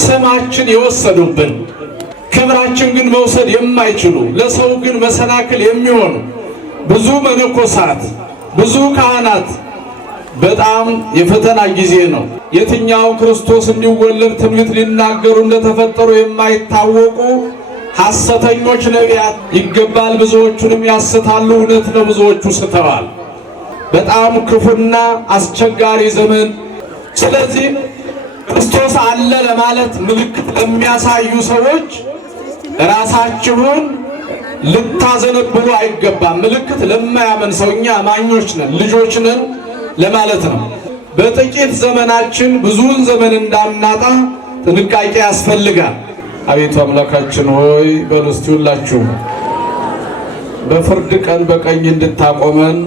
ስማችን የወሰዱብን ክብራችን ግን መውሰድ የማይችሉ ለሰው ግን መሰናክል የሚሆኑ ብዙ መነኮሳት ብዙ ካህናት በጣም የፈተና ጊዜ ነው። የትኛው ክርስቶስ እንዲወለድ ትንቢት ሊናገሩ እንደተፈጠሩ የማይታወቁ ሐሰተኞች ነቢያት ይገባል፣ ብዙዎቹንም ያስታሉ። እውነት ነው፣ ብዙዎቹ ስተዋል። በጣም ክፉና አስቸጋሪ ዘመን። ስለዚህ ክርስቶስ አለ ለማለት ምልክት ለሚያሳዩ ሰዎች ራሳችሁን ልታዘነብሉ አይገባም። ምልክት ለማያመን ሰው እኛ አማኞች ነን፣ ልጆች ነን ለማለት ነው። በጥቂት ዘመናችን ብዙውን ዘመን እንዳናጣ ጥንቃቄ ያስፈልጋል። አቤቱ አምላካችን ሆይ በሉ እስቲ ሁላችሁ በፍርድ ቀን በቀኝ እንድታቆመን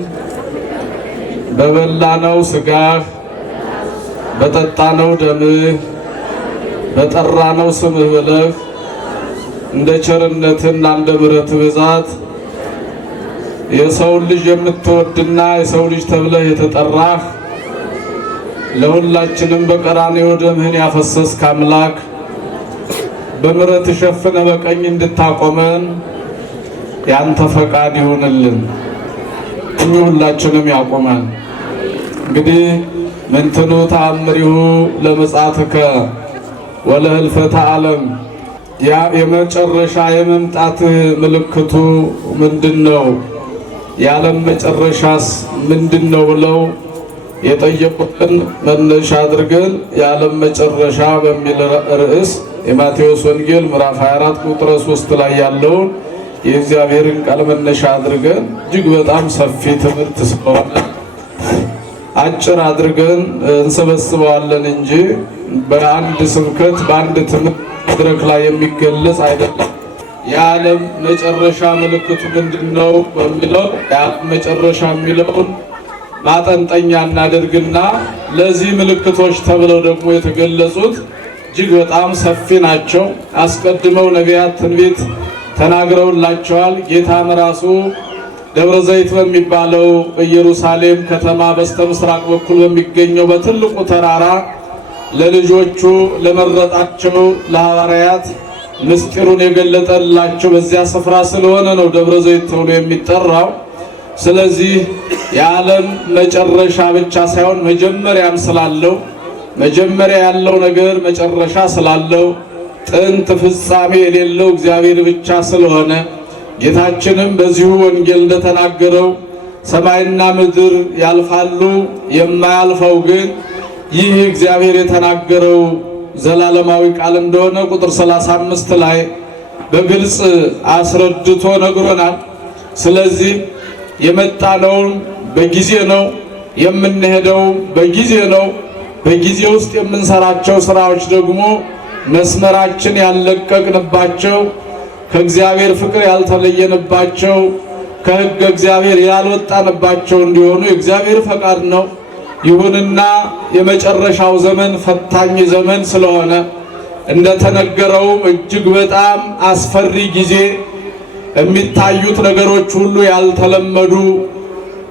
በበላነው ሥጋህ በጠጣነው ደምህ በጠራነው ስምህ ብለህ እንደ ቸርነትና እንደ ምሕረትህ ብዛት የሰው ልጅ የምትወድና የሰው ልጅ ተብለህ የተጠራህ ለሁላችንም በቀራንዮ ደምህን ያፈሰስክ አምላክ በምሕረት ሸፍነ በቀኝ እንድታቆመን ያንተ ፈቃድ ይሁንልን። ሁላችንም ያቆመን። እንግዲህ ምንትኑ ተአምሪሁ ለመጻትከ ወለህልፈተ ዓለም፣ ያ የመጨረሻ የመምጣት ምልክቱ ምንድነው? የዓለም መጨረሻስ ምንድነው ብለው የጠየቁትን መነሻ አድርገን የዓለም መጨረሻ በሚል ርዕስ የማቴዎስ ወንጌል ምዕራፍ 24 ቁጥር 3 ላይ ያለውን የእግዚአብሔርን ቃል መነሻ አድርገን እጅግ በጣም ሰፊ ትምህርት ስለሆነ አጭር አድርገን እንሰበስበዋለን እንጂ በአንድ ስብከት በአንድ ትምህርት መድረክ ላይ የሚገለጽ አይደለም። የዓለም መጨረሻ ምልክቱ ምንድነው በሚለው የዓለም መጨረሻ የሚለውን ማጠንጠኛ እናደርግና ለዚህ ምልክቶች ተብለው ደግሞ የተገለጹት እጅግ በጣም ሰፊ ናቸው። አስቀድመው ነቢያት ትንቢት ተናግረውላቸዋል። ጌታም ራሱ ደብረ ዘይት በሚባለው በኢየሩሳሌም ከተማ በስተምስራቅ በኩል በሚገኘው በትልቁ ተራራ ለልጆቹ ለመረጣቸው ለሐዋርያት ምስጢሩን የገለጠላቸው በዚያ ስፍራ ስለሆነ ነው ደብረ ዘይት ተብሎ የሚጠራው። ስለዚህ የዓለም መጨረሻ ብቻ ሳይሆን መጀመሪያም ስላለው መጀመሪያ ያለው ነገር መጨረሻ ስላለው ጥንት ፍጻሜ የሌለው እግዚአብሔር ብቻ ስለሆነ ጌታችንም በዚሁ ወንጌል እንደተናገረው ሰማይና ምድር ያልፋሉ፣ የማያልፈው ግን ይህ እግዚአብሔር የተናገረው ዘላለማዊ ቃል እንደሆነ ቁጥር 35 ላይ በግልጽ አስረድቶ ነግሮናል። ስለዚህ የመጣነው በጊዜ ነው፣ የምንሄደው በጊዜ ነው። በጊዜ ውስጥ የምንሰራቸው ስራዎች ደግሞ መስመራችን ያለቀቅንባቸው፣ ከእግዚአብሔር ፍቅር ያልተለየንባቸው፣ ከሕገ እግዚአብሔር ያልወጣንባቸው እንዲሆኑ የእግዚአብሔር ፈቃድ ነው። ይሁንና የመጨረሻው ዘመን ፈታኝ ዘመን ስለሆነ እንደተነገረውም እጅግ በጣም አስፈሪ ጊዜ፣ የሚታዩት ነገሮች ሁሉ ያልተለመዱ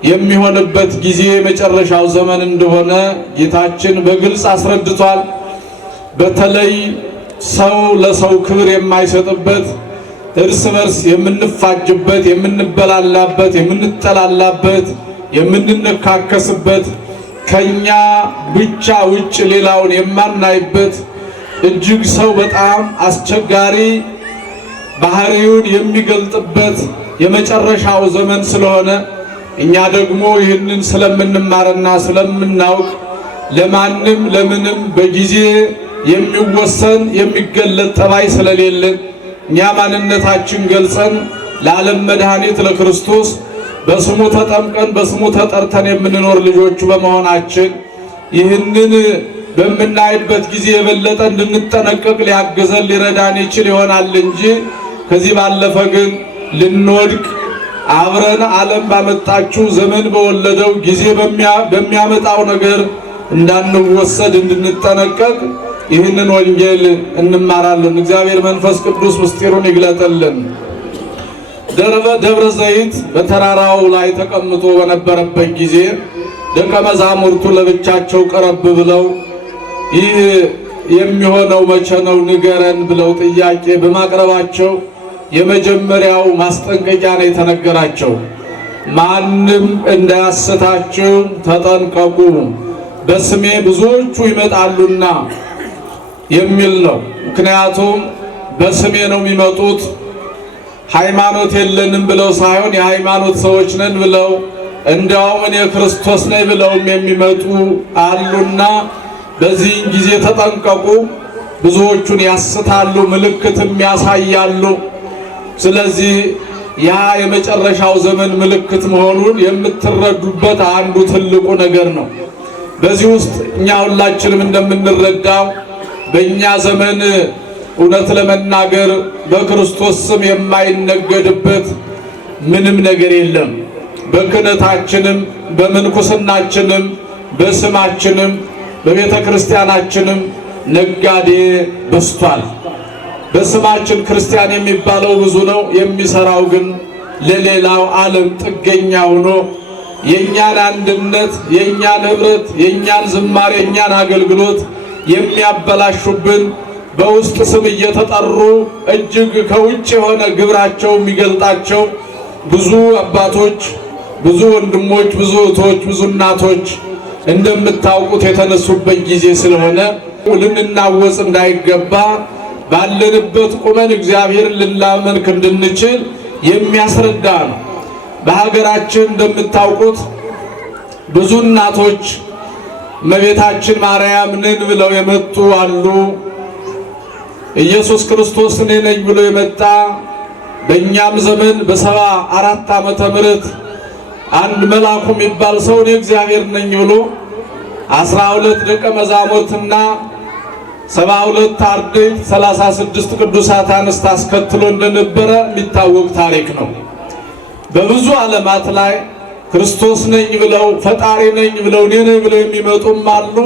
የሚሆንበት ጊዜ የመጨረሻው ዘመን እንደሆነ ጌታችን በግልጽ አስረድቷል። በተለይ ሰው ለሰው ክብር የማይሰጥበት፣ እርስ በርስ የምንፋጅበት፣ የምንበላላበት፣ የምንጠላላበት፣ የምንነካከስበት፣ ከኛ ብቻ ውጭ ሌላውን የማናይበት እጅግ ሰው በጣም አስቸጋሪ ባህሪውን የሚገልጥበት የመጨረሻው ዘመን ስለሆነ እኛ ደግሞ ይህንን ስለምንማርና ስለምናውቅ ለማንም ለምንም በጊዜ የሚወሰን የሚገለጥ ጠባይ ስለሌለን እኛ ማንነታችን ገልጸን ለዓለም መድኃኒት ለክርስቶስ በስሙ ተጠምቀን በስሙ ተጠርተን የምንኖር ልጆቹ በመሆናችን ይህንን በምናይበት ጊዜ የበለጠ እንድንጠነቀቅ ሊያግዘን ሊረዳን ይችል ይሆናል እንጂ ከዚህ ባለፈ ግን ልንወድቅ አብረን ዓለም ባመጣችው ዘመን በወለደው ጊዜ በሚያመጣው ነገር እንዳንወሰድ እንድንጠነቀቅ ይህንን ወንጌል እንማራለን። እግዚአብሔር መንፈስ ቅዱስ ምስጢሩን ይግለጥልን። ደብረ ዘይት በተራራው ላይ ተቀምጦ በነበረበት ጊዜ ደቀ መዛሙርቱ ለብቻቸው ቀረብ ብለው ይህ የሚሆነው መቼ ነው ንገረን ብለው ጥያቄ በማቅረባቸው የመጀመሪያው ማስጠንቀቂያ ነው የተነገራቸው። ማንም እንዳያስታችሁ ተጠንቀቁ፣ በስሜ ብዙዎቹ ይመጣሉና የሚል ነው። ምክንያቱም በስሜ ነው የሚመጡት ሃይማኖት የለንም ብለው ሳይሆን የሃይማኖት ሰዎች ነን ብለው እንዲያውም እኔ ክርስቶስ ነኝ ብለውም የሚመጡ አሉና በዚህ ጊዜ ተጠንቀቁ። ብዙዎቹን ያስታሉ፣ ምልክትም ያሳያሉ። ስለዚህ ያ የመጨረሻው ዘመን ምልክት መሆኑን የምትረዱበት አንዱ ትልቁ ነገር ነው። በዚህ ውስጥ እኛ ሁላችንም እንደምንረዳው በእኛ ዘመን እውነት ለመናገር በክርስቶስ ስም የማይነገድበት ምንም ነገር የለም። በክህነታችንም በምንኩስናችንም በስማችንም በቤተ ክርስቲያናችንም ነጋዴ በስቷል። በስማችን ክርስቲያን የሚባለው ብዙ ነው፣ የሚሰራው ግን ለሌላው ዓለም ጥገኛ ሆኖ የእኛን አንድነት፣ የእኛን ኅብረት፣ የእኛን ዝማሬ፣ የእኛን አገልግሎት የሚያበላሹብን በውስጥ ስም እየተጠሩ እጅግ ከውጭ የሆነ ግብራቸው የሚገልጣቸው ብዙ አባቶች፣ ብዙ ወንድሞች፣ ብዙ እህቶች፣ ብዙ እናቶች እንደምታውቁት የተነሱበት ጊዜ ስለሆነ ልንናወጽ እንዳይገባ ባለንበት ቁመን እግዚአብሔርን ልናመልክ እንድንችል የሚያስረዳ ነው። በሀገራችን እንደምታውቁት ብዙ እናቶች እመቤታችን ማርያም ነን ብለው የመጡ አሉ። ኢየሱስ ክርስቶስ እኔ ነኝ ብሎ የመጣ በእኛም ዘመን በ74 ዓመተ ምህረት አንድ መልአኩ የሚባል ሰው እኔ እግዚአብሔር ነኝ ብሎ 12 ደቀ መዛሙርትና 72 አርድእት 36 ቅዱሳት አንስት አስከትሎ እንደነበረ የሚታወቅ ታሪክ ነው። በብዙ ዓለማት ላይ ክርስቶስ ነኝ ብለው ፈጣሪ ነኝ ብለው እኔ ነኝ ብለው የሚመጡም አሉ።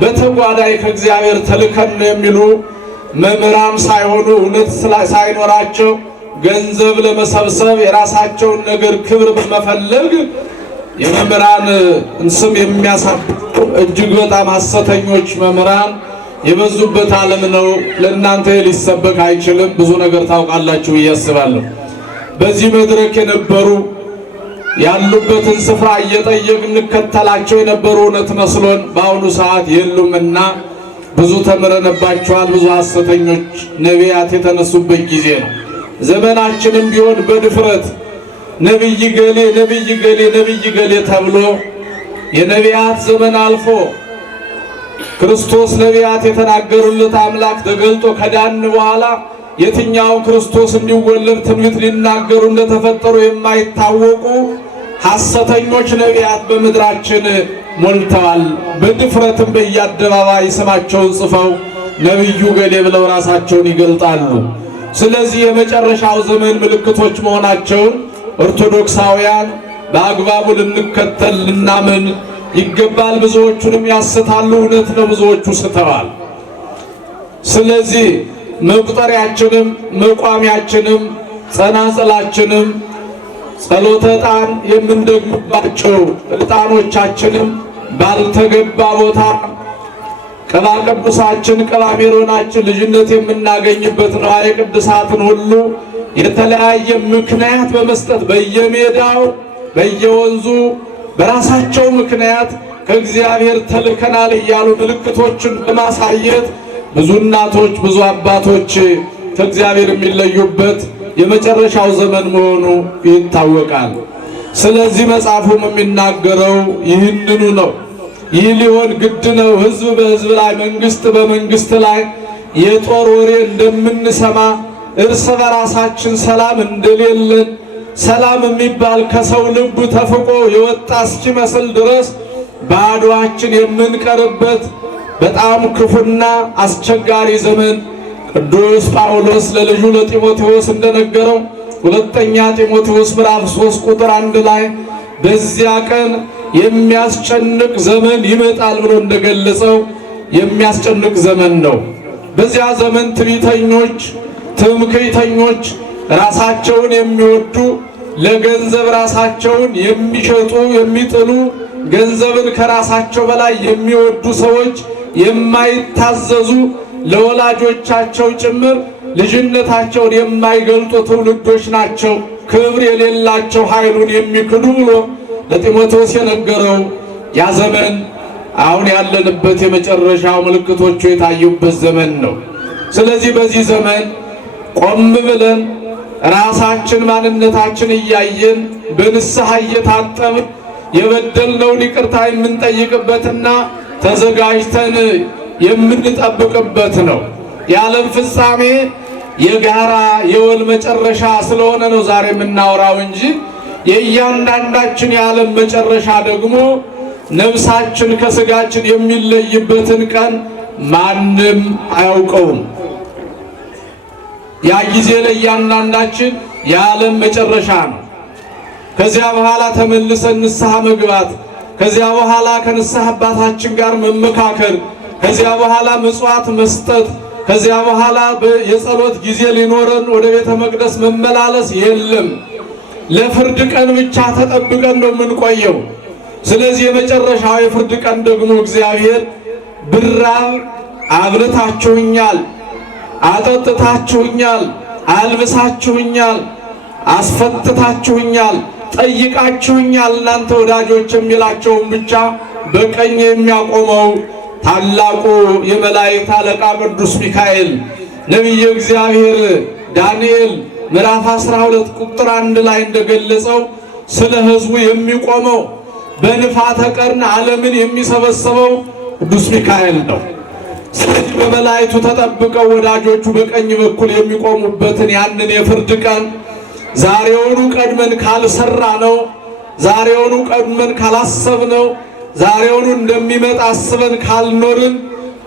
በተጓዳይ ከእግዚአብሔር ተልከን ነው የሚሉ መምህራን ሳይሆኑ እውነት ሳይኖራቸው ገንዘብ ለመሰብሰብ የራሳቸውን ነገር ክብር በመፈለግ የመምህራን ስም የሚያሳብቁ እጅግ በጣም ሐሰተኞች መምህራን የበዙበት ዓለም ነው። ለእናንተ ሊሰበክ አይችልም። ብዙ ነገር ታውቃላችሁ ብዬ አስባለሁ። በዚህ መድረክ የነበሩ ያሉበትን ስፍራ እየጠየቅ እንከተላቸው የነበሩ እውነት መስሎን በአሁኑ ሰዓት የሉምና ብዙ ተምረንባቸዋል። ብዙ ሐሰተኞች ነቢያት የተነሱበት ጊዜ ነው። ዘመናችንም ቢሆን በድፍረት ነቢይ ገሌ ነቢይ ገሌ ነቢይ ገሌ ተብሎ የነቢያት ዘመን አልፎ ክርስቶስ ነቢያት የተናገሩለት አምላክ ተገልጦ ከዳን በኋላ የትኛው ክርስቶስ እንዲወለድ ትንቢት ሊናገሩ እንደተፈጠሩ የማይታወቁ ሐሰተኞች ነቢያት በምድራችን ሞልተዋል። በድፍረትም በየአደባባይ ስማቸውን ጽፈው ነቢዩ ገሌ ብለው ራሳቸውን ይገልጣሉ። ስለዚህ የመጨረሻው ዘመን ምልክቶች መሆናቸውን ኦርቶዶክሳውያን በአግባቡ ልንከተል ልናምን ይገባል። ብዙዎቹንም ያስታሉ። እውነት ነው፣ ብዙዎቹ ስተዋል። ስለዚህ መቁጠሪያችንም መቋሚያችንም ጸናጽላችንም ጸሎተ ዕጣን የምንደግምባቸው ዕጣኖቻችንም ባልተገባ ቦታ ቅባ ቅዱሳችን ቅባ ሜሮናችን ልጅነት የምናገኝበት ንዋየ ቅድሳትን ሁሉ የተለያየ ምክንያት በመስጠት በየሜዳው በየወንዙ በራሳቸው ምክንያት ከእግዚአብሔር ተልከናል እያሉ ምልክቶችን በማሳየት ብዙ እናቶች ብዙ አባቶች ከእግዚአብሔር የሚለዩበት የመጨረሻው ዘመን መሆኑ ይታወቃል። ስለዚህ መጽሐፉም የሚናገረው ይህንኑ ነው። ይህ ሊሆን ግድ ነው። ሕዝብ በሕዝብ ላይ መንግስት በመንግስት ላይ የጦር ወሬ እንደምንሰማ እርስ በራሳችን ሰላም እንደሌለን ሰላም የሚባል ከሰው ልብ ተፍቆ የወጣ እስኪመስል ድረስ ባዶአችን የምንቀርበት በጣም ክፉና አስቸጋሪ ዘመን ቅዱስ ጳውሎስ ለልጁ ለጢሞቴዎስ እንደነገረው ሁለተኛ ጢሞቴዎስ ምዕራፍ 3 ቁጥር 1 ላይ በዚያ ቀን የሚያስጨንቅ ዘመን ይመጣል ብሎ እንደገለጸው የሚያስጨንቅ ዘመን ነው። በዚያ ዘመን ትዕቢተኞች፣ ትምክህተኞች፣ ራሳቸውን የሚወዱ ለገንዘብ ራሳቸውን የሚሸጡ የሚጥሉ ገንዘብን ከራሳቸው በላይ የሚወዱ ሰዎች የማይታዘዙ ለወላጆቻቸው ጭምር ልጅነታቸውን የማይገልጡ ትውልዶች ናቸው፣ ክብር የሌላቸው ኃይሉን የሚክዱ ብሎ ለጢሞቴዎስ የነገረው ያ ዘመን አሁን ያለንበት የመጨረሻው ምልክቶቹ የታዩበት ዘመን ነው። ስለዚህ በዚህ ዘመን ቆም ብለን ራሳችን ማንነታችን እያየን በንስሐ እየታጠብን የበደልነውን ይቅርታ የምንጠይቅበትና ተዘጋጅተን የምንጠብቅበት ነው። የዓለም ፍጻሜ የጋራ የወል መጨረሻ ስለሆነ ነው ዛሬ የምናወራው እንጂ የእያንዳንዳችን የዓለም መጨረሻ ደግሞ ነፍሳችን ከስጋችን የሚለይበትን ቀን ማንም አያውቀውም። ያ ጊዜ ለእያንዳንዳችን የዓለም መጨረሻ ነው። ከዚያ በኋላ ተመልሰን ንስሐ መግባት፣ ከዚያ በኋላ ከንስሐ አባታችን ጋር መመካከር፣ ከዚያ በኋላ ምጽዋት መስጠት፣ ከዚያ በኋላ የጸሎት ጊዜ ሊኖረን ወደ ቤተ መቅደስ መመላለስ የለም። ለፍርድ ቀን ብቻ ተጠብቀን ነው የምንቆየው። ስለዚህ የመጨረሻው የፍርድ ቀን ደግሞ እግዚአብሔር ብራብ አብልታችሁኛል፣ አጠጥታችሁኛል፣ አልብሳችሁኛል፣ አስፈትታችሁኛል፣ ጠይቃችሁኛል እናንተ ወዳጆች የሚላቸውን ብቻ በቀኝ የሚያቆመው ታላቁ የመላእክት አለቃ ቅዱስ ሚካኤል ነቢየ እግዚአብሔር ዳንኤል ምዕራፍ 12 ቁጥር 1 ላይ እንደገለጸው ስለ ሕዝቡ የሚቆመው በንፋተ ቀርን ዓለምን የሚሰበሰበው ቅዱስ ሚካኤል ነው። ስለዚህ በመላእክቱ ተጠብቀው ወዳጆቹ በቀኝ በኩል የሚቆሙበትን ያንን የፍርድ ቀን ዛሬውኑ ቀድመን ካልሰራ ነው፣ ዛሬውኑ ቀድመን ካላሰብነው፣ ዛሬውኑ እንደሚመጣ አስበን ካልኖርን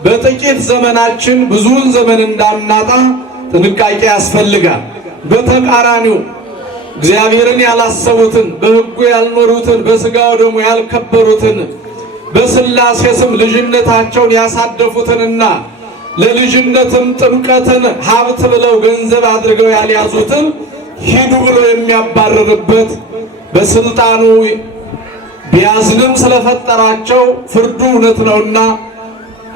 በጥቂት ዘመናችን ብዙውን ዘመን እንዳናጣ ጥንቃቄ ያስፈልጋል። በተቃራኒው እግዚአብሔርን ያላሰቡትን፣ በሕጉ ያልኖሩትን፣ በሥጋው ደግሞ ያልከበሩትን፣ በሥላሴ ስም ልጅነታቸውን ያሳደፉትንና ለልጅነትም ጥምቀትን ሀብት ብለው ገንዘብ አድርገው ያልያዙትን ሂዱ ብሎ የሚያባርርበት በስልጣኑ ቢያዝንም ስለፈጠራቸው ፍርዱ እውነት ነውና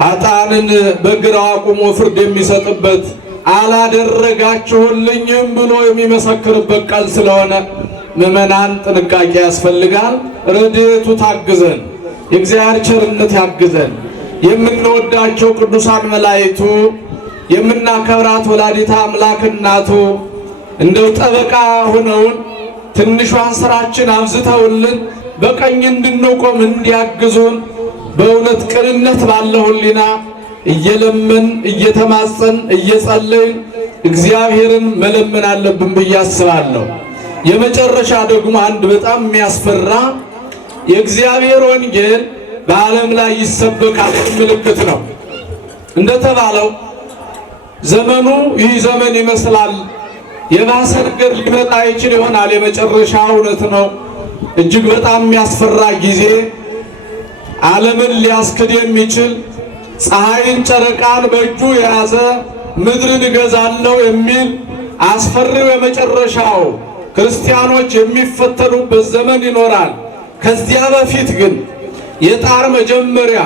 ኃጥአንን በግራው አቁሞ ፍርድ የሚሰጥበት አላደረጋችሁልኝም ብሎ የሚመሰክርበት ቃል ስለሆነ ምዕመናን ጥንቃቄ ያስፈልጋል። ረድኤቱ ታግዘን፣ የእግዚአብሔር ቸርነት ያግዘን። የምንወዳቸው ቅዱሳን መላእክቱ፣ የምናከብራት ወላዲተ አምላክ እናቱ እንደው ጠበቃ ሆነውን ትንሿን ስራችን አብዝተውልን በቀኝ እንድንቆም እንዲያግዙን በእውነት ቅንነት ባለው ሕሊና እየለመን እየተማጸን እየጸለይን እግዚአብሔርን መለመን አለብን ብዬ አስባለሁ። የመጨረሻ ደግሞ አንድ በጣም የሚያስፈራ የእግዚአብሔር ወንጌል በዓለም ላይ ይሰበካል ምልክት ነው። እንደተባለው ዘመኑ ይህ ዘመን ይመስላል። የባሰ ነገር ሊመጣ ይችል ይሆናል። የመጨረሻ እውነት ነው። እጅግ በጣም የሚያስፈራ ጊዜ፣ ዓለምን ሊያስክድ የሚችል ፀሐይን ጨረቃን በእጁ የያዘ ምድርን እገዛለሁ የሚል አስፈሪው የመጨረሻው ክርስቲያኖች የሚፈተኑበት ዘመን ይኖራል። ከዚያ በፊት ግን የጣር መጀመሪያ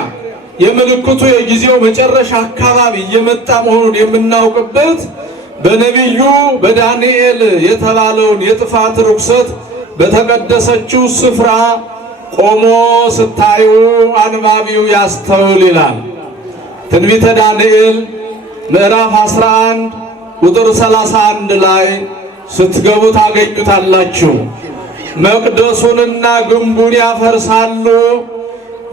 የምልክቱ የጊዜው መጨረሻ አካባቢ እየመጣ መሆኑን የምናውቅበት በነቢዩ በዳንኤል የተባለውን የጥፋት ርኩሰት በተቀደሰችው ስፍራ ቆሞ ስታዩ አንባቢው ያስተውል ይላል። ትንቢተ ዳንኤል ምዕራፍ 11 ቁጥር 31 ላይ ስትገቡ ታገኙታላችሁ። መቅደሱንና ግንቡን ያፈርሳሉ፣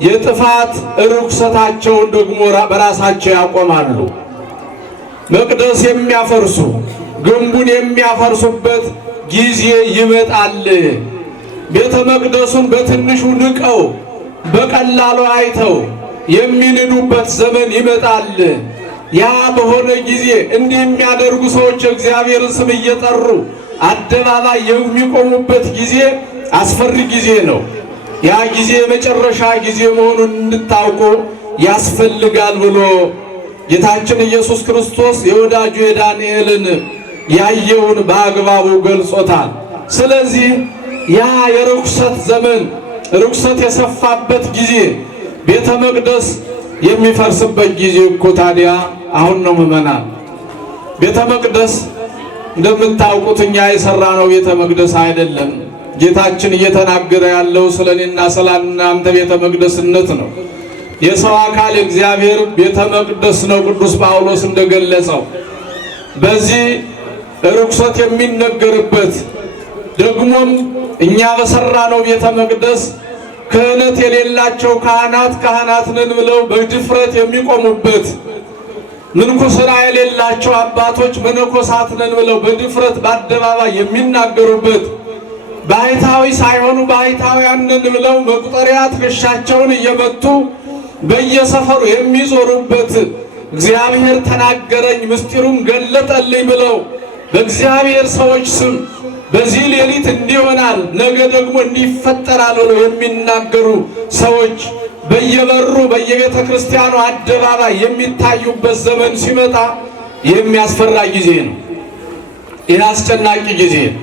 የጥፋት ርኩሰታቸውን ደግሞ በራሳቸው ያቆማሉ። መቅደስ የሚያፈርሱ ግንቡን የሚያፈርሱበት ጊዜ ይመጣል። ቤተ መቅደሱን በትንሹ ንቀው በቀላሉ አይተው የሚንዱበት ዘመን ይመጣል። ያ በሆነ ጊዜ እንዲህ የሚያደርጉ ሰዎች እግዚአብሔርን ስም እየጠሩ አደባባይ የሚቆሙበት ጊዜ አስፈሪ ጊዜ ነው። ያ ጊዜ የመጨረሻ ጊዜ መሆኑን እንድታውቁ ያስፈልጋል ብሎ ጌታችን ኢየሱስ ክርስቶስ የወዳጁ የዳንኤልን ያየውን በአግባቡ ገልጾታል። ስለዚህ ያ የርኩሰት ዘመን ርኩሰት የሰፋበት ጊዜ ቤተ መቅደስ የሚፈርስበት ጊዜ እኮ ታዲያ አሁን ነው ምእመናን። ቤተ መቅደስ እንደምታውቁት እኛ የሰራነው ቤተ መቅደስ አይደለም። ጌታችን እየተናገረ ያለው ስለኔና ስለናንተ ቤተ መቅደስነት ነው። የሰው አካል እግዚአብሔር ቤተ መቅደስ ነው። ቅዱስ ጳውሎስ እንደገለጸው በዚህ ርኩሰት የሚነገርበት ደግሞም እኛ በሰራነው ቤተ መቅደስ ክህነት የሌላቸው ካህናት ነን ብለው በድፍረት የሚቆሙበት፣ ምንኩስና የሌላቸው አባቶች መነኮሳት ነን ብለው በድፍረት በአደባባይ የሚናገሩበት፣ ባሕታዊ ሳይሆኑ ባሕታውያን ነን ብለው መቁጠሪያ ትከሻቸውን እየመቱ በየሰፈሩ የሚዞሩበት፣ እግዚአብሔር ተናገረኝ ምስጢሩን ገለጠልኝ ብለው በእግዚአብሔር ሰዎች ስም በዚህ ሌሊት እንዲሆናል ነገ ደግሞ እንዲፈጠራል ብለው የሚናገሩ ሰዎች በየበሩ በየቤተ ክርስቲያኑ አደባባይ የሚታዩበት ዘመን ሲመጣ የሚያስፈራ ጊዜ ነው። ይህ አስጨናቂ ጊዜ ነው።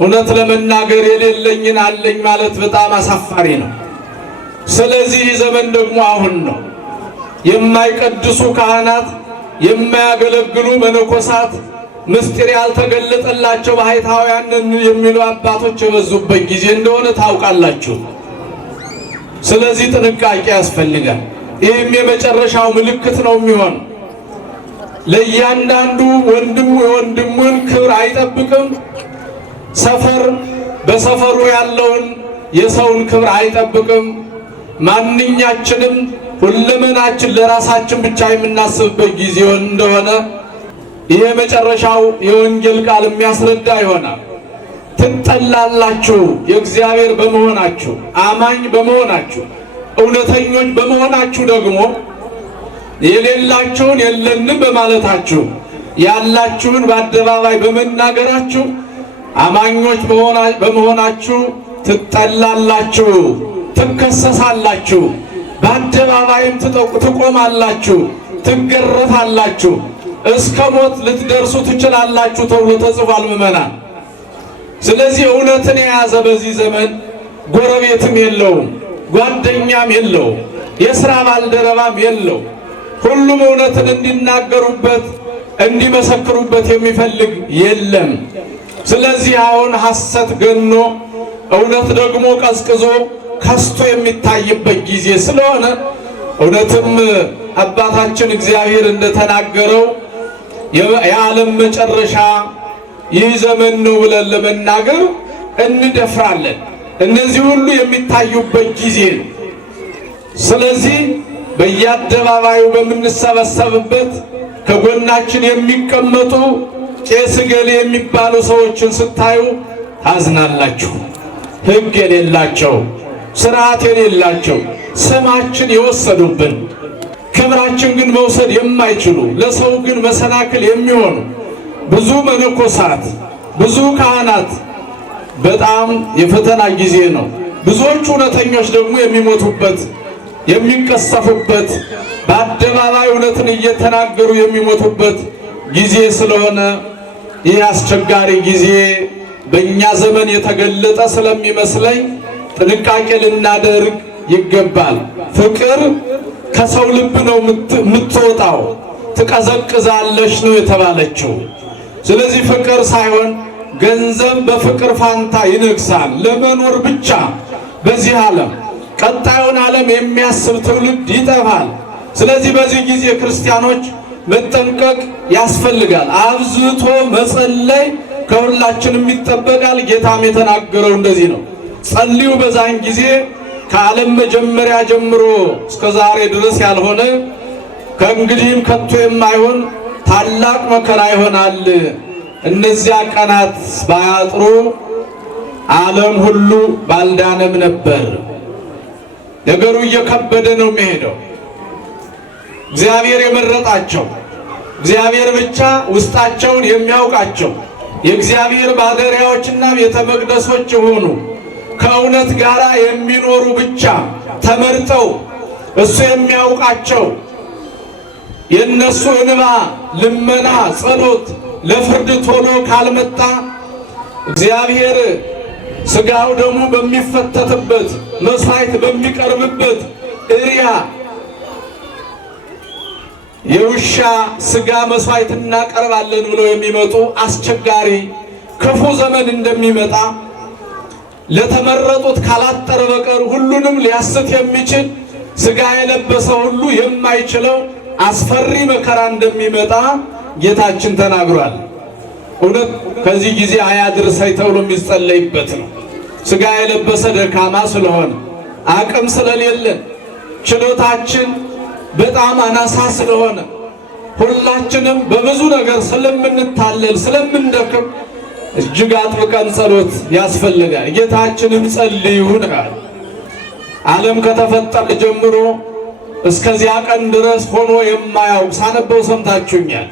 እውነት ለመናገር የሌለኝን አለኝ ማለት በጣም አሳፋሪ ነው። ስለዚህ ዘመን ደግሞ አሁን ነው። የማይቀድሱ ካህናት፣ የማያገለግሉ መነኮሳት፣ ምስጢር ያልተገለጠላቸው ባሕታውያን የሚሉ አባቶች የበዙበት ጊዜ እንደሆነ ታውቃላችሁ። ስለዚህ ጥንቃቄ ያስፈልጋል። ይህም የመጨረሻው ምልክት ነው የሚሆን። ለእያንዳንዱ ወንድሙ የወንድሙን ክብር አይጠብቅም። ሰፈር በሰፈሩ ያለውን የሰውን ክብር አይጠብቅም። ማንኛችንም ሁለመናችን ለራሳችን ብቻ የምናስብበት ጊዜ እንደሆነ ይሄ መጨረሻው የወንጌል ቃል የሚያስረዳ ይሆናል። ትጠላላችሁ የእግዚአብሔር በመሆናችሁ፣ አማኝ በመሆናችሁ፣ እውነተኞች በመሆናችሁ፣ ደግሞ የሌላችሁን የለንም በማለታችሁ፣ ያላችሁን በአደባባይ በመናገራችሁ አማኞች በመሆናችሁ ትጠላላችሁ፣ ትከሰሳላችሁ፣ በአደባባይም ትቆማላችሁ፣ ትገረፋላችሁ፣ እስከ ሞት ልትደርሱ ትችላላችሁ ተብሎ ተጽፏል ምእመናን። ስለዚህ እውነትን የያዘ በዚህ ዘመን ጎረቤትም የለውም፣ ጓደኛም የለውም፣ የሥራ ባልደረባም የለው። ሁሉም እውነትን እንዲናገሩበት እንዲመሰክሩበት የሚፈልግ የለም። ስለዚህ አሁን ሐሰት ገኖ እውነት ደግሞ ቀዝቅዞ ከስቶ የሚታይበት ጊዜ ስለሆነ እውነትም አባታችን እግዚአብሔር እንደተናገረው የዓለም መጨረሻ ይህ ዘመን ነው ብለን ለመናገር እንደፍራለን። እነዚህ ሁሉ የሚታዩበት ጊዜ ነው። ስለዚህ በየአደባባዩ በምንሰበሰብበት ከጎናችን የሚቀመጡ ቄስ ገሌ የሚባሉ ሰዎችን ስታዩ ታዝናላችሁ። ሕግ የሌላቸው፣ ስርዓት የሌላቸው፣ ስማችን የወሰዱብን፣ ክብራችን ግን መውሰድ የማይችሉ፣ ለሰው ግን መሰናክል የሚሆኑ ብዙ መነኮሳት፣ ብዙ ካህናት፣ በጣም የፈተና ጊዜ ነው። ብዙዎቹ እውነተኞች ደግሞ የሚሞቱበት፣ የሚቀሰፉበት፣ በአደባባይ እውነትን እየተናገሩ የሚሞቱበት ጊዜ ስለሆነ ይህ አስቸጋሪ ጊዜ በእኛ ዘመን የተገለጠ ስለሚመስለኝ ጥንቃቄ ልናደርግ ይገባል። ፍቅር ከሰው ልብ ነው የምትወጣው፣ ትቀዘቅዛለች ነው የተባለችው። ስለዚህ ፍቅር ሳይሆን ገንዘብ በፍቅር ፋንታ ይነግሳል። ለመኖር ብቻ በዚህ ዓለም ቀጣዩን ዓለም የሚያስብ ትውልድ ይጠፋል። ስለዚህ በዚህ ጊዜ ክርስቲያኖች መጠንቀቅ ያስፈልጋል። አብዝቶ መጸለይ ከሁላችንም ይጠበቃል። ጌታም የተናገረው እንደዚህ ነው፣ ጸልዩ በዛን ጊዜ ከዓለም መጀመሪያ ጀምሮ እስከ ዛሬ ድረስ ያልሆነ ከእንግዲህም ከቶ የማይሆን ታላቅ መከራ ይሆናል። እነዚያ ቀናት ባያጥሩ ዓለም ሁሉ ባልዳነም ነበር። ነገሩ እየከበደ ነው የሚሄደው። እግዚአብሔር የመረጣቸው፣ እግዚአብሔር ብቻ ውስጣቸውን የሚያውቃቸው የእግዚአብሔር ማደሪያዎችና ቤተ መቅደሶች የሆኑ ከእውነት ጋር የሚኖሩ ብቻ ተመርጠው እሱ የሚያውቃቸው የነሱ እንባ፣ ልመና፣ ጸሎት ለፍርድ ቶሎ ካልመጣ እግዚአብሔር ሥጋው ደሙ በሚፈተትበት መሥዋዕት በሚቀርብበት እሪያ የውሻ ስጋ መስዋዕት እናቀርባለን ብለው የሚመጡ አስቸጋሪ ክፉ ዘመን እንደሚመጣ ለተመረጡት ካላጠረ በቀር ሁሉንም ሊያስት የሚችል ስጋ የለበሰ ሁሉ የማይችለው አስፈሪ መከራ እንደሚመጣ ጌታችን ተናግሯል። እውነት ከዚህ ጊዜ አያድርሰኝ ተብሎ የሚጸለይበት ነው። ስጋ የለበሰ ደካማ ስለሆነ አቅም ስለሌለን ችሎታችን በጣም አናሳ ስለሆነ ሁላችንም በብዙ ነገር ስለምንታለል ስለምንደክም እጅግ አጥብቀን ጸሎት ያስፈልጋል። ጌታችንም ጸልዩ ይላል። ዓለም ከተፈጠረ ጀምሮ እስከዚያ ቀን ድረስ ሆኖ የማያውቅ ሳነበው ሰምታችሁኛል።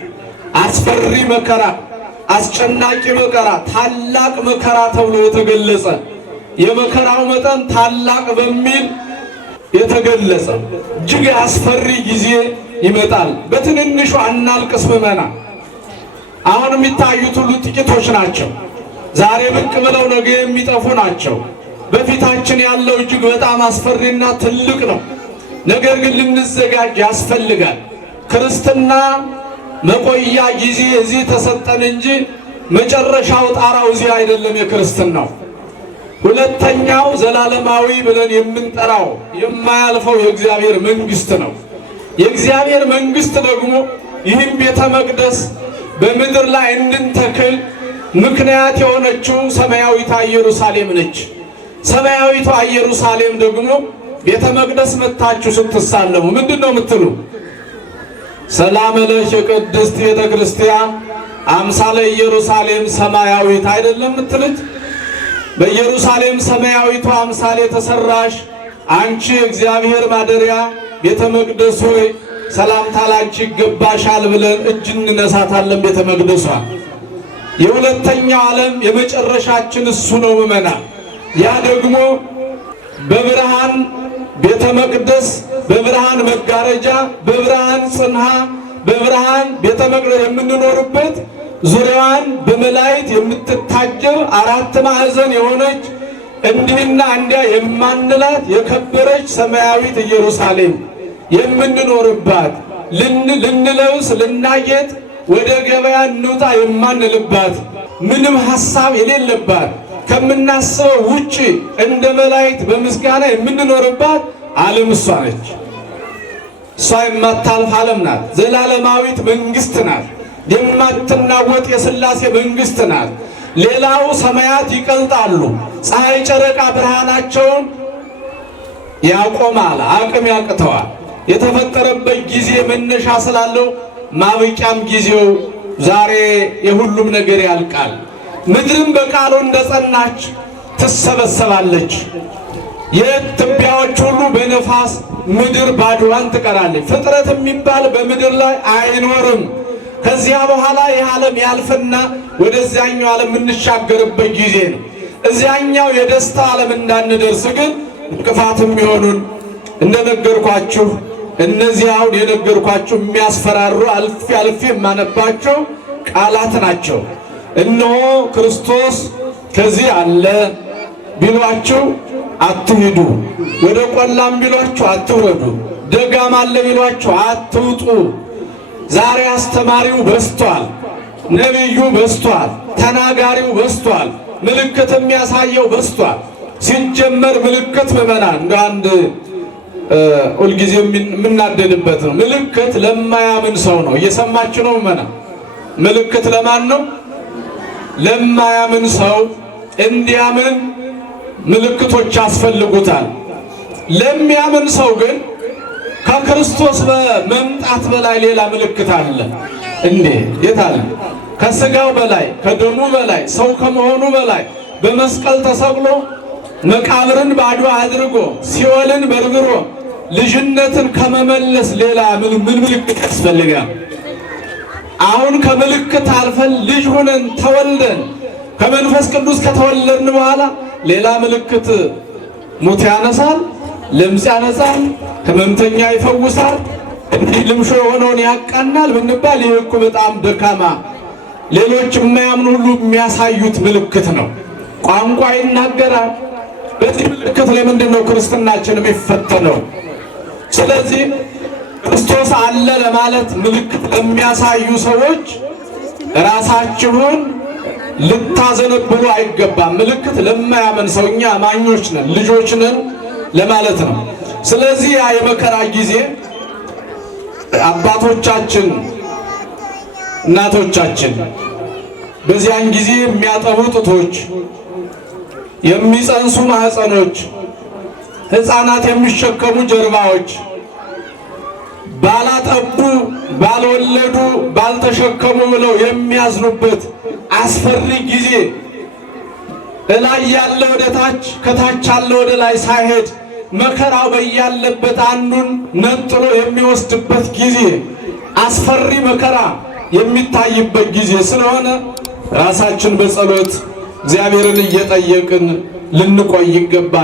አስፈሪ መከራ፣ አስጨናቂ መከራ፣ ታላቅ መከራ ተብሎ የተገለጸ የመከራው መጠን ታላቅ በሚል የተገለጸ እጅግ አስፈሪ ጊዜ ይመጣል። በትንንሹ አናልቅስ ምዕመናን። አሁን የሚታዩት ሁሉ ጥቂቶች ናቸው። ዛሬ ብቅ ብለው ነገ የሚጠፉ ናቸው። በፊታችን ያለው እጅግ በጣም አስፈሪና ትልቅ ነው። ነገር ግን ልንዘጋጅ ያስፈልጋል። ክርስትና መቆያ ጊዜ እዚህ ተሰጠን እንጂ መጨረሻው ጣራው እዚህ አይደለም። የክርስትናው ሁለተኛው ዘላለማዊ ብለን የምንጠራው የማያልፈው የእግዚአብሔር መንግስት ነው። የእግዚአብሔር መንግስት ደግሞ ይህም ቤተ መቅደስ በምድር ላይ እንድንተክል ምክንያት የሆነችው ሰማያዊቷ ኢየሩሳሌም ነች። ሰማያዊቷ ኢየሩሳሌም ደግሞ ቤተ መቅደስ መታችሁ ስትሳለሙ ምንድን ነው የምትሉ? ሰላም ለኪ ቅድስት ቤተ ክርስቲያን አምሳለ ኢየሩሳሌም ሰማያዊት አይደለም የምትሉት? በኢየሩሳሌም ሰማያዊቷ አምሳል የተሰራሽ አንቺ እግዚአብሔር ማደሪያ ቤተ መቅደስ ሆይ ሰላምታ ላንቺ ይገባሻል ብለን እጅ እንነሳታለን። ቤተ መቅደሷ የሁለተኛው ዓለም የመጨረሻችን እሱ ነው ምዕመናን። ያ ደግሞ በብርሃን ቤተ መቅደስ፣ በብርሃን መጋረጃ፣ በብርሃን ጽንሃ፣ በብርሃን ቤተ መቅደስ የምንኖርበት ዙሪያዋን በመላእክት የምትታጀብ አራት ማዕዘን የሆነች እንዲህና እንዲያ የማንላት የከበረች ሰማያዊት ኢየሩሳሌም የምንኖርባት ልንለብስ ልናጌጥ ወደ ገበያ እንውጣ የማንልባት ምንም ሐሳብ የሌለባት ከምናስበው ውጪ እንደ መላእክት በምስጋና የምንኖርባት ዓለም እሷ ነች። እሷ የማታልፍ ዓለም ናት። ዘላለማዊት መንግስት ናት። የማትናወጥ የሥላሴ መንግስት ናት። ሌላው ሰማያት ይቀልጣሉ። ፀሐይ ጨረቃ ብርሃናቸውን ያቆማል፣ አቅም ያቅተዋል። የተፈጠረበት ጊዜ መነሻ ስላለው ማብቂያም ጊዜው ዛሬ የሁሉም ነገር ያልቃል። ምድርም በቃሉ እንደጸናች ትሰበሰባለች። የትቢያዎች ሁሉ በነፋስ ምድር ባዶዋን ትቀራለች። ፍጥረት የሚባል በምድር ላይ አይኖርም። ከዚያ በኋላ ይህ ዓለም ያልፍና ወደዚያኛው ዓለም የምንሻገርበት ጊዜ ነው። እዚያኛው የደስታ ዓለም እንዳንደርስ ግን እንቅፋት የሚሆኑን እንደነገርኳችሁ እነዚህ አሁን የነገርኳችሁ የሚያስፈራሩ አልፌ የማነባቸው ቃላት ናቸው። እነሆ ክርስቶስ ከዚህ አለ ቢሏችሁ አትሂዱ፣ ወደ ቆላም ቢሏችሁ አትውረዱ፣ ደጋም አለ ቢሏችሁ አትውጡ። ዛሬ አስተማሪው በስቷል፣ ነቢዩ በስቷል፣ ተናጋሪው በስቷል፣ ምልክት የሚያሳየው በስቷል። ሲጀመር ምልክት ምዕመናን እንደ አንድ ሁልጊዜ የምናደድበት ነው። ምልክት ለማያምን ሰው ነው። እየሰማችሁ ነው ምዕመናን? ምልክት ለማን ነው? ለማያምን ሰው እንዲያምን ምልክቶች ያስፈልጉታል። ለሚያምን ሰው ግን ከክርስቶስ በመምጣት በላይ ሌላ ምልክት አለ እንዴ? የት አለ? ከስጋው በላይ ከደሙ በላይ ሰው ከመሆኑ በላይ በመስቀል ተሰቅሎ መቃብርን ባዶ አድርጎ ሲኦልን በርብሮ ልጅነትን ከመመለስ ሌላ ምን ምልክት ያስፈልጋል? አሁን ከምልክት አልፈን ልጅ ሆነን ተወልደን ከመንፈስ ቅዱስ ከተወለድን በኋላ ሌላ ምልክት ሙት ያነሳል፣ ለምጽ ያነሳል፣ ሕመምተኛ ይፈውሳል፣ እንዲህ ልምሾ የሆነውን ያቃናል ብንባል ይህ እኮ በጣም ደካማ ሌሎች የማያምኑ ሁሉ የሚያሳዩት ምልክት ነው። ቋንቋ ይናገራል። በዚህ ምልክት ለምንድን ነው ክርስትናችን የሚፈተነው? ስለዚህ ክርስቶስ አለ ለማለት ምልክት ለሚያሳዩ ሰዎች ራሳችሁን ልታዘነብሉ አይገባም። ምልክት ለማያመን ሰው እኛ አማኞች ነን፣ ልጆች ነን ለማለት ነው። ስለዚህ ያ የመከራ ጊዜ አባቶቻችን እናቶቻችን በዚያን ጊዜ የሚያጠቡ ጡቶች፣ የሚጸንሱ ማህፀኖች፣ ሕፃናት የሚሸከሙ ጀርባዎች፣ ባላጠቡ ባልወለዱ ባልተሸከሙ ብለው የሚያዝኑበት አስፈሪ ጊዜ፣ እላይ ያለ ወደ ታች ከታች ያለ ወደ ላይ ሳይሄድ መከራው በያለበት አንዱን ነጥሎ የሚወስድበት ጊዜ፣ አስፈሪ መከራ የሚታይበት ጊዜ ስለሆነ ራሳችን በጸሎት እግዚአብሔርን እየጠየቅን ልንቆይ ይገባል።